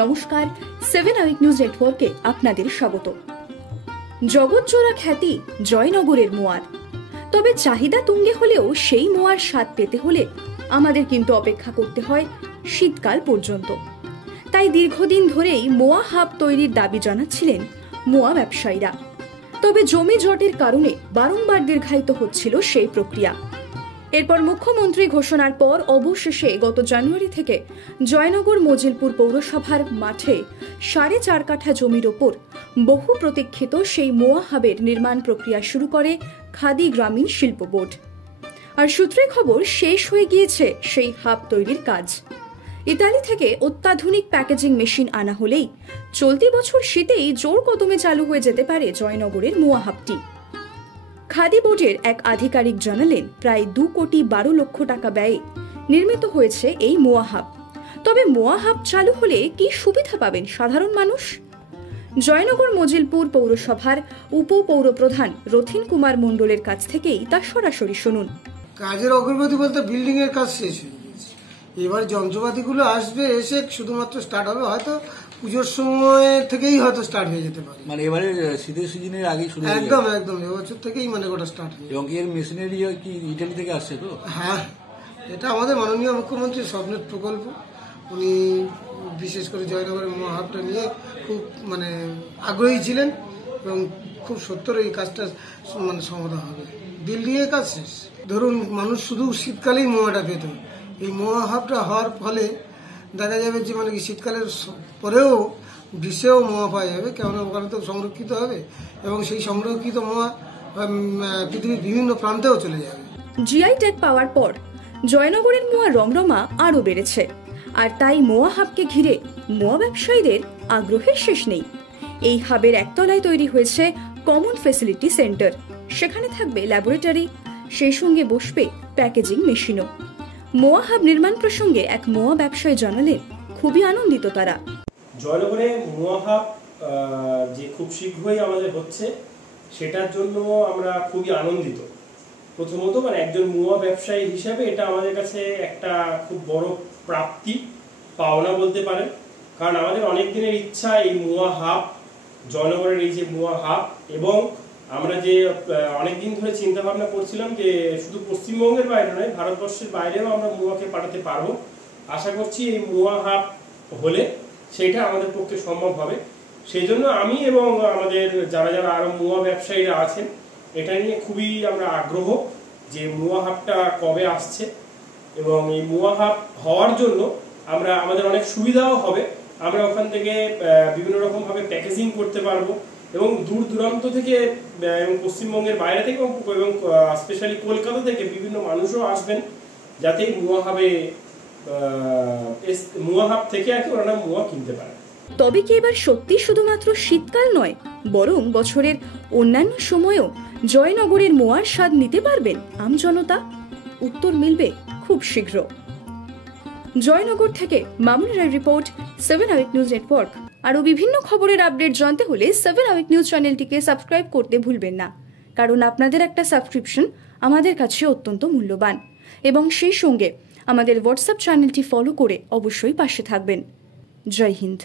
নমস্কার, 7 আউইক নিউজ নেটওয়ার্কে আপনাদের স্বাগত। জগৎজোড়া খ্যাতি জয়নগরের মোয়ার। তবে চাহিদা তুঙ্গে হলেও সেই মোয়ার স্বাদ পেতে হলে আমাদের কিন্তু অপেক্ষা করতে হয় শীতকাল পর্যন্ত। তাই দীর্ঘদিন ধরেই মোয়া হাব তৈরির দাবি জানাচ্ছিলেন মোয়া ব্যবসায়ীরা। তবে জমি জটের কারণে বারংবার দীর্ঘায়িত হচ্ছিল সেই প্রক্রিয়া। এরপর মুখ্যমন্ত্রী ঘোষণার পর অবশেষে গত জানুয়ারি থেকে জয়নগর মজিলপুর পৌরসভার মাঠে 4.5 কাঠা জমির ওপর বহু প্রতীক্ষিত সেই মোয়া হাবের নির্মাণ প্রক্রিয়া শুরু করে খাদি গ্রামীণ শিল্প বোর্ড। আর সূত্রে খবর শেষ হয়ে গিয়েছে সেই হাব তৈরির কাজ। ইতালি থেকে অত্যাধুনিক প্যাকেজিং মেশিন আনা হলেই চলতি বছর শীতেই জোর কদমে চালু হয়ে যেতে পারে জয়নগরের মোয়া হাবটি। খাদি বোর্ডের এক আধিকারিক জানালেন, প্রায় 2,12 কোটি টাকা ব্যয়ে নির্মিত হয়েছে এই মোয়া হাব। তবে মোয়া হাব চালু হলে কি সুবিধা পাবেন সাধারণ মানুষ? জয়নগর মজিলপুর পৌরসভার উপপৌরপ্রধান রথিন কুমার মণ্ডলের কাছ থেকেই তা সরাসরি শুনুন। কাজের অগ্রগতি বলতে বিল্ডিং এর কাজ শেষ হয়ে গেছে, এবার যন্ত্রপাতিগুলো আসবে, এসে শুধুমাত্র স্টার্ট হবে, হয়তো পুজোর সময় থেকেই হয়তো স্টার্ট হয়ে যেতে পারে। মানে এবারে শীতের সিজনের আগেই শুরু হয়ে একদম এবছর থেকেই মানে ওটা স্টার্ট হয়ে। এবং এর মেশিনারি কি ইটালি থেকে আসছে তো? হ্যাঁ, এটা আমাদের মাননীয় মুখ্যমন্ত্রীর স্বপ্নের প্রকল্প। উনি বিশেষ করে জয়নগরের মোয়া হাবটা নিয়ে খুব মানে আগ্রহী ছিলেন এবং খুব সত্তর এই কাজটা মানে সমাধান হবে। বিল্ডিং এর কাজ শেষ। ধরুন, মানুষ শুধু শীতকালেই মোয়াটা পেত, এই মোয়া হাবটা হওয়ার ফলে দেখা যাবে যে মানে কি শীতকালের পরেও গ্রীষ্মেও মোয়া পাওয়া যাবে, কেননা ওখানে তো সংরক্ষিত হবে এবং সেই সংরক্ষিত মোয়া পৃথিবীর বিভিন্ন প্রান্তেও চলে যাবে। জিআই ট্যাগ পাওয়ার পর জয়নগরের মোয়া রমরমা আরও বেড়েছে। আর তাই মোয়া হাবকে ঘিরে মোয়া ব্যবসায়ীদের আগ্রহের শেষ নেই। এই হাবের একতলায় তৈরি হয়েছে কমন ফ্যাসিলিটি সেন্টার। সেখানে থাকবে ল্যাবরেটরি, সেই সঙ্গে বসবে প্যাকেজিং মেশিনও। মোয়া হাব নির্মাণ প্রসঙ্গে এক মোয়া ব্যবসায়ী জানালেন, খুবই আনন্দিত তারা। জয়নগরে মোয়া হাব যে খুব শীঘ্রই আমাদের হচ্ছে, সেটার জন্য আমরা খুবই আনন্দিত। প্রথমত মানে একজন মোয়া ব্যবসায়ী হিসাবে এটা আমাদের কাছে একটা খুব বড় প্রাপ্তি, পাওনা বলতে পারেন। কারণ আমাদের অনেক দিনের ইচ্ছা এই মোয়া হাব, জয়নগরের এই যে মোয়া হাব, এবং আমরা যে অনেকদিন ধরে চিন্তা ভাবনা করছিলাম যে শুধু পশ্চিমবঙ্গের বাইরে নয়, ভারতবর্ষের বাইরেও আমরা মোয়াকে পাঠাতে পারবো। আশা করছি এই মোয়া হাব হলে সেটা আমাদের পক্ষে সম্ভব হবে। সেই জন্য আমি এবং আমাদের যারা যারা আরো মোয়া ব্যবসায়ীরা আছেন, এটা নিয়ে খুবই আমরা আগ্রহ যে মোয়া হাবটা কবে আসছে। এবং এই মোয়া হাব হওয়ার জন্য আমাদের অনেক সুবিধাও হবে। আমরা ওখান থেকে বিভিন্ন রকম ভাবে প্যাকেজিং করতে পারবো এবং দূর দূরান্ত থেকে এবং পশ্চিমবঙ্গের বাইরে থেকে এবং স্পেশালি কলকাতা থেকে বিভিন্ন মানুষও আসবেন, যাতে মোয়া হাব থেকে আর কি ওরা মোয়া কিনতে পারে। তবে কি এবার সত্যি শুধুমাত্র শীতকাল নয়, বরং বছরের অন্যান্য সময়েও জয়নগরের মোয়ার স্বাদ নিতে পারবেন আমজনতা? উত্তর মিলবে খুব শীঘ্র। জয়নগর থেকে মামুন রায়ের রিপোর্ট, 7 আউইক নিউজ নেটওয়ার্ক। আরও বিভিন্ন খবরের আপডেট জানতে হলে 7 আউইক নিউজ চ্যানেলটিকে সাবস্ক্রাইব করতে ভুলবেন না, কারণ আপনাদের একটা সাবস্ক্রিপশন আমাদের কাছে অত্যন্ত মূল্যবান। এবং সেই সঙ্গে আমাদের হোয়াটসঅ্যাপ চ্যানেলটি ফলো করে অবশ্যই পাশে থাকবেন। জয় হিন্দ।